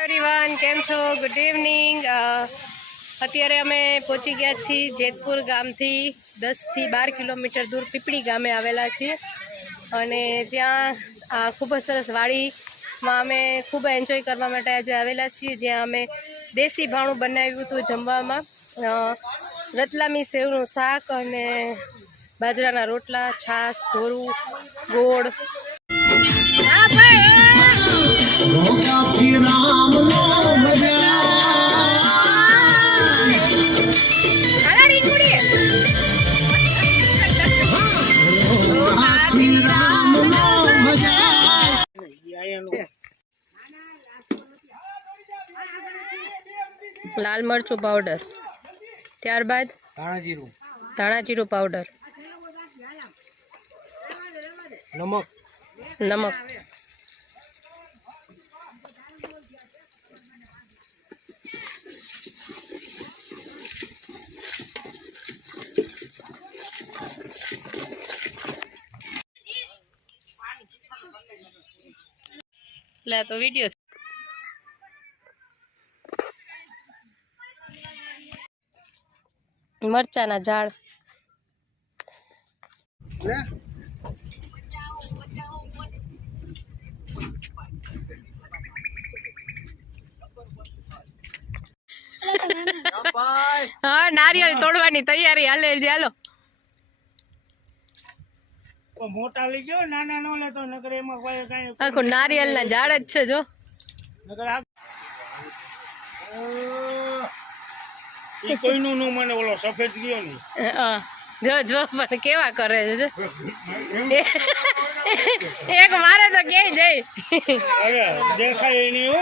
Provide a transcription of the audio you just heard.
Everyone केम छो good evening. अत्यारे अमे पहोंची गया छी जेतपुर गामथी 10 થી 12 किलोमीटर दूर पीपड़ी गामे आवेला छीए अने त्यां खूब ज सरस वाड़ीमां अमे खूब एन्जॉय करवा माटे आज आवेला छीए, ज्यां अमे देसी भाणुं बनाव्युं हतुं जमवामां। रतलामी सेवनुं शाक अने बाજરાના રોટલા, છાશ, ધોરું, ગોળ। लाल मरचू पाउडर, त्यारबाद धाणा जीरु पाउडर, नमक ले तो वीडियो मरचाना झाड़ हाँ नारियल तोड़वानी तैयारी हाले हालो मोटा लई गयो नाना नो ले तो नगर एमा कोई काई आखो नारियल ना झाड़ ज छे जो नगर आ ई कोई नो नो माने ओलो सफेद गयो नी हां जो जो पण केवा करे जो एक मारे तो के जई अरे देखाय नी हो